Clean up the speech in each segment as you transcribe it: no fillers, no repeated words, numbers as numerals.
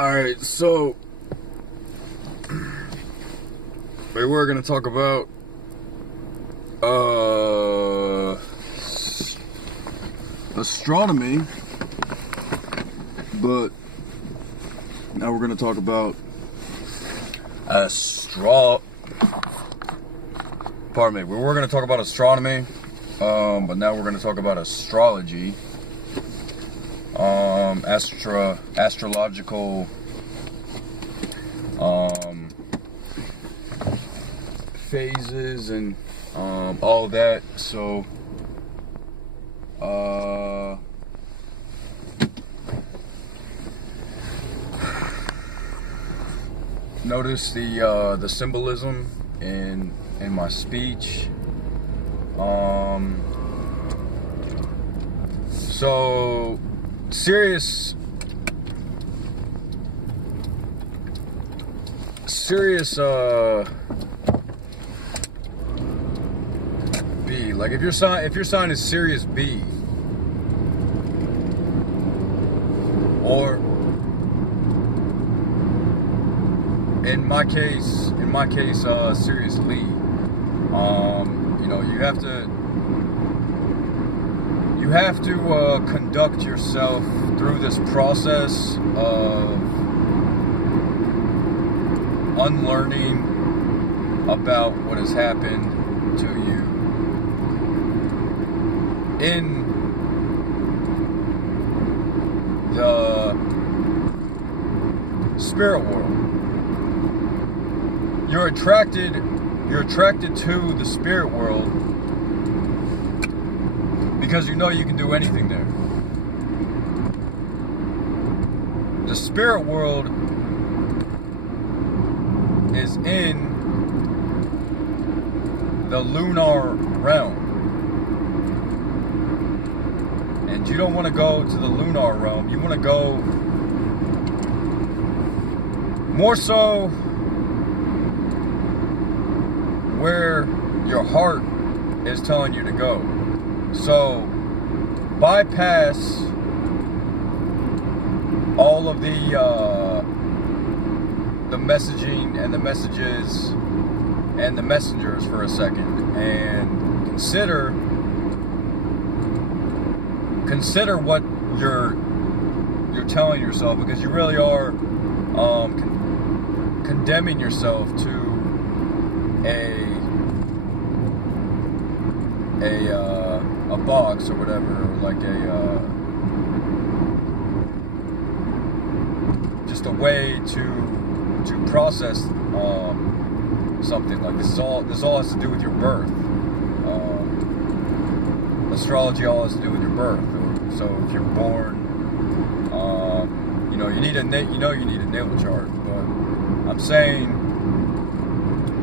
Alright, so we're gonna talk about astronomy, but now we're gonna talk about pardon me, we were gonna talk about astronomy, but now we're gonna talk about astrology. Astrological phases and all of that. So notice the symbolism in my speech. So serious B, like if your sign is Sirius B, or in my case Sirius Lee, you have to conduct yourself through this process of unlearning about what has happened to you in the spirit world. You're attracted to the spirit world because you know you can do anything there. The spirit world is in the lunar realm, and you don't want to go to the lunar realm. You want to go more so where your heart is telling you to go. So bypass all of the messaging and the messages and the messengers for a second, and consider what you're telling yourself, because you really are condemning yourself to a box or whatever, like just a way to process something. Like this all has to do with your birth. Astrology all has to do with your birth. So if you're born, you need a natal chart. But I'm saying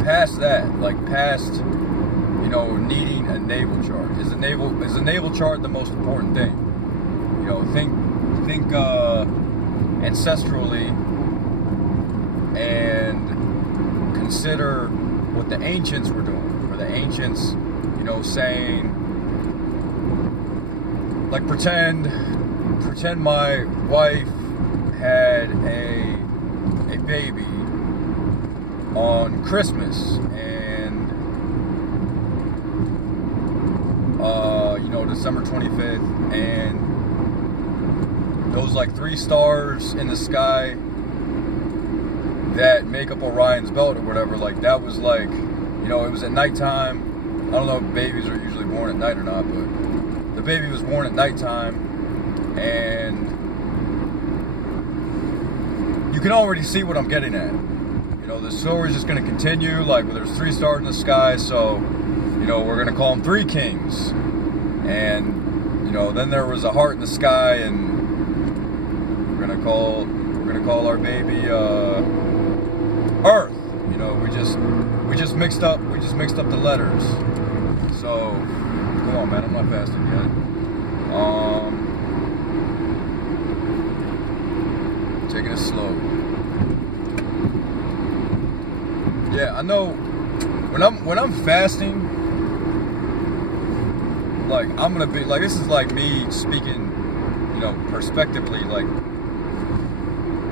past that, like past needing a natal chart. Is a natal chart the most important thing? Think ancestrally, and consider what the ancients were doing. Or the ancients, saying, like, pretend my wife had a baby on Christmas, and December 25th, and those like 3 stars in the sky that make up Orion's belt or whatever, like that was like, it was at nighttime. I don't know if babies are usually born at night or not, but the baby was born at nighttime, and you can already see what I'm getting at. The story's just going to continue, like, well, there's 3 stars in the sky, so, we're going to call them 3 kings. And, then there was a heart in the sky, and we're going to call our baby, Earth. We just mixed up the letters. So, come on, man, I'm not fasting yet. Taking it slow. Yeah, I know when I'm fasting, like, I'm gonna be like, this is like me speaking, perspectively, like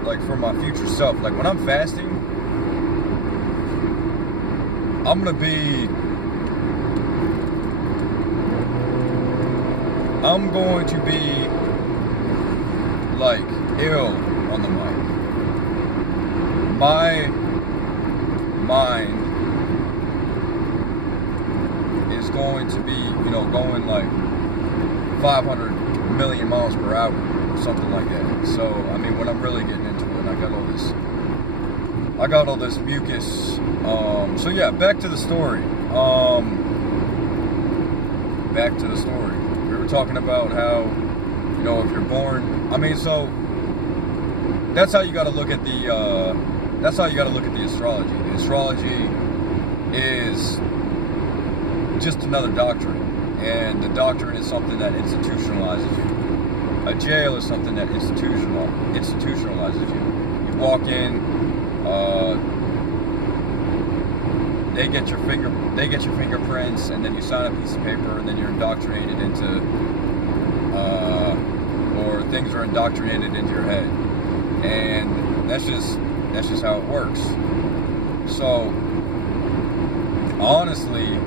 like for my future self. Like when I'm fasting, I'm going to be like ill on the mic. My mind is going to be, you know, going like 500 million miles per hour or something like that. So, I mean, when I'm really getting into it, I got all this mucus. So yeah, back to the story. We were talking about how, you know, if you're born, I mean, so that's how you got to look at the astrology. The astrology is just another doctrine, and the doctrine is something that institutionalizes you. A jail is something that institutionalizes you. You walk in, they get your fingerprints, and then you sign a piece of paper, and then you're indoctrinated into, or things are indoctrinated into your head, and that's just how it works. So honestly, you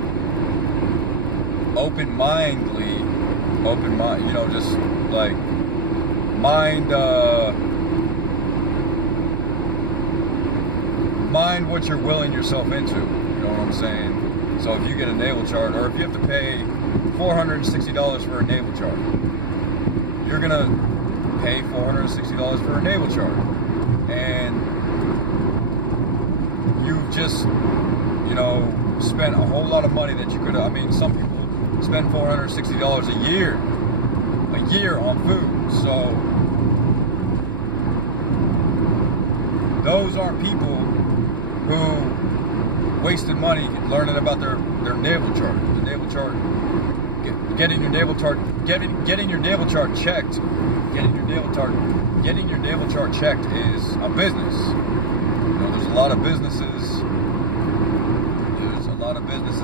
know, just like mind what you're willing yourself into. You know what I'm saying? So if you get a natal chart, or if you have to pay $460 for a natal chart, you're gonna pay $460 for a natal chart, and you've just, you know, spent a whole lot of money that you could have. I mean, some people spend $460 a year on food. So those aren't people who wasted money learning about their natal chart. The natal chart, getting your natal chart checked. Getting your natal chart checked is a business. You know, there's a lot of businesses.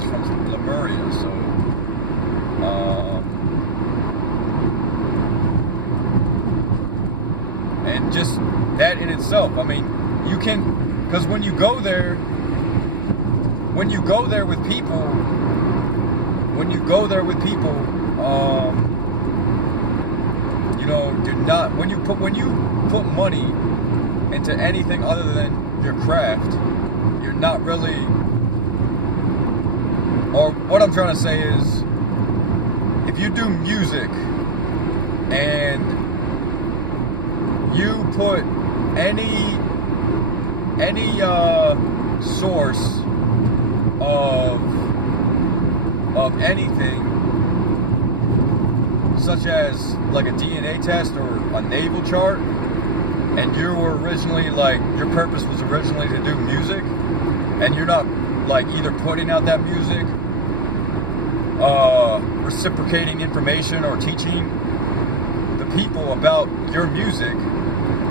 From Lemuria, so and just that in itself, I mean, you can, because when you go there with people, you know, when you put money into anything other than your craft, you're not really. Or what I'm trying to say is, if you do music and you put any source of anything, such as like a DNA test or a natal chart, and you were originally like, your purpose was originally to do music, and you're not like either putting out that music, reciprocating information, or teaching the people about your music,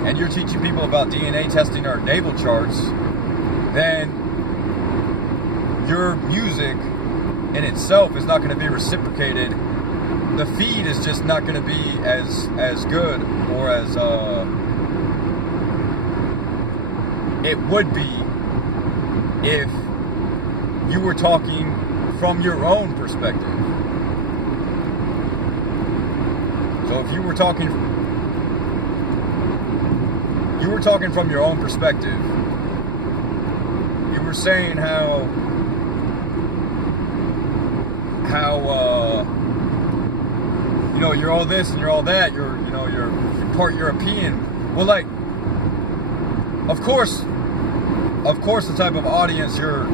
and you're teaching people about DNA testing or natal charts, then your music in itself is not going to be reciprocated. The feed is just not going to be as good, or as it would be if you were talking from your own perspective. So if you were talking from your own perspective, you were saying how you know, you're all this and you're all that, you're part European. Well, like, of course the type of audience you're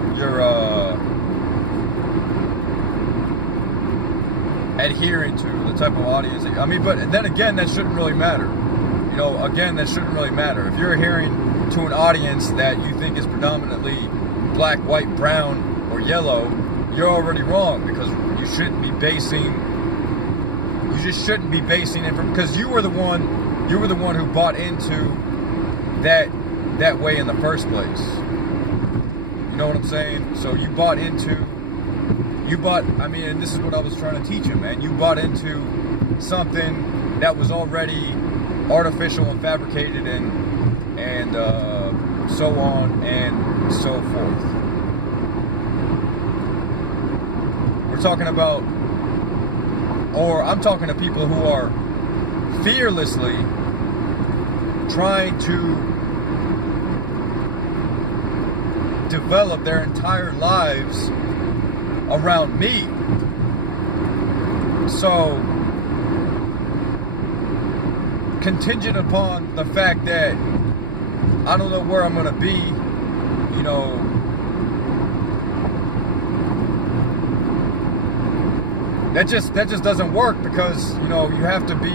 adhering to, the type of audience, I mean, but then again, that shouldn't really matter. You know, again, that shouldn't really matter. If you're adhering to an audience that you think is predominantly black, white, brown, or yellow, you're already wrong, because you just shouldn't be basing it from, because you were the one who bought into that way in the first place. You know what I'm saying? So you bought, I mean, and this is what I was trying to teach him, man. You bought into something that was already artificial and fabricated and and so on and so forth. We're talking about, or I'm talking to people who are fearlessly trying to develop their entire lives around me. So, contingent upon the fact that I don't know where I'm gonna be, you know, that just doesn't work, because you know you have to be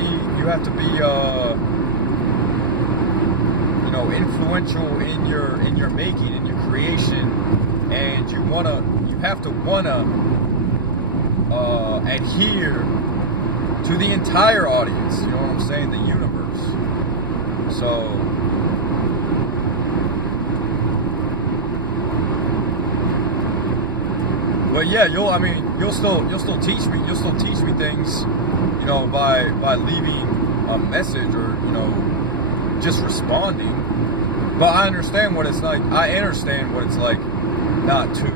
influential in your making, in your creation, and you have to wanna adhere to the entire audience. You know what I'm saying? The universe. So, but yeah, you'll still teach me things, you know, by leaving a message, or you know, just responding. But I understand what it's like. I understand what it's like not to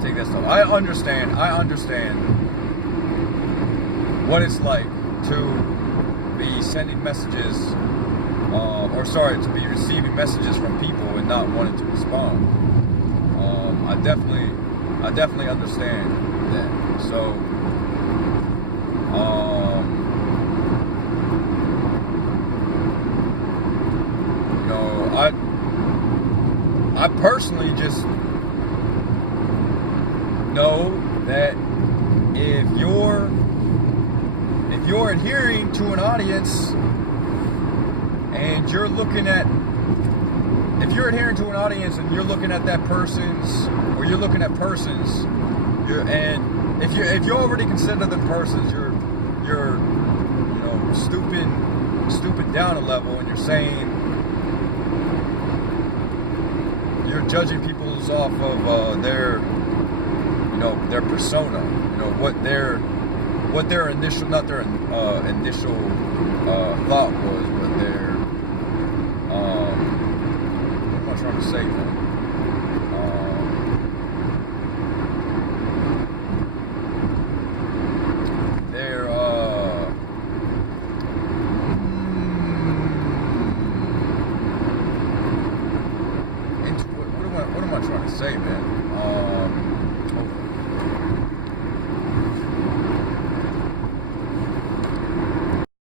take that stuff. I understand what it's like to be sending messages, to be receiving messages from people and not wanting to respond. I definitely understand that. So, you know, I personally just know that if you're adhering to an audience, and you're looking at that person's, or you're looking at persons, if you already consider them persons, you're you know, stooping down a level, and you're saying, you're judging people off of their, you know, their persona, you know, what their initial, not their initial thought was, but their what am I trying to say, man?